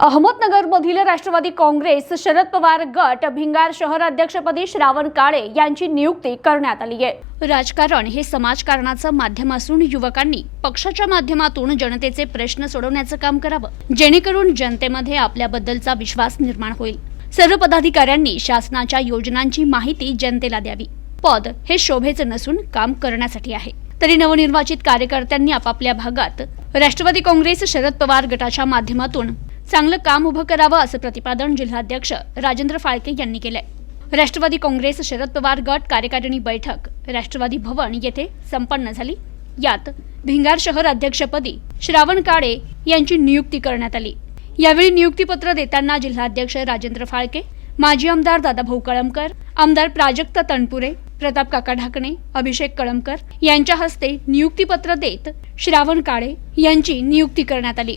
अहमदनगरमधील राष्ट्रवादी काँग्रेस शरद पवार गट भिंगार शहर अध्यक्षपदी श्रावण काळे यांची नियुक्ती करण्यात आली आहे. राजकारण हे समाजकारणाचं माध्यम असून युवकांनी पक्षाच्या माध्यमातून जनतेचे प्रश्न सोडवण्याचं काम करावं जेणेकरून जनतेमध्ये आपल्याबद्दलचा विश्वास निर्माण होईल. सर्व पदाधिकाऱ्यांनी शासनाच्या योजनांची माहिती जनतेला द्यावी. पद हे शोभेचं नसून काम करण्यासाठी आहे. तरी नवनिर्वाचित कार्यकर्त्यांनी आपापल्या भागात राष्ट्रवादी काँग्रेस शरद पवार गटाच्या माध्यमातून चांगलं काम उभं करावं असं प्रतिपादन जिल्हाध्यक्ष राजेंद्र फाळके यांनी केलंय. राष्ट्रवादी काँग्रेस शरद पवार गट कार्यकारिणी बैठक राष्ट्रवादी भवन येथे संपन्न झाली. यात भिंगार शहर अध्यक्षपदी श्रावण काळे यांची नियुक्ती करण्यात आली. यावेळी नियुक्तीपत्र देताना जिल्हाध्यक्ष राजेंद्र फाळके माजी आमदार दादाभाऊ कळमकर आमदार प्राजक्त तणपुरे प्रताप काका ढाकणे अभिषेक कळमकर यांच्या हस्ते नियुक्तीपत्र देत श्रावण काळे यांची नियुक्ती करण्यात आली.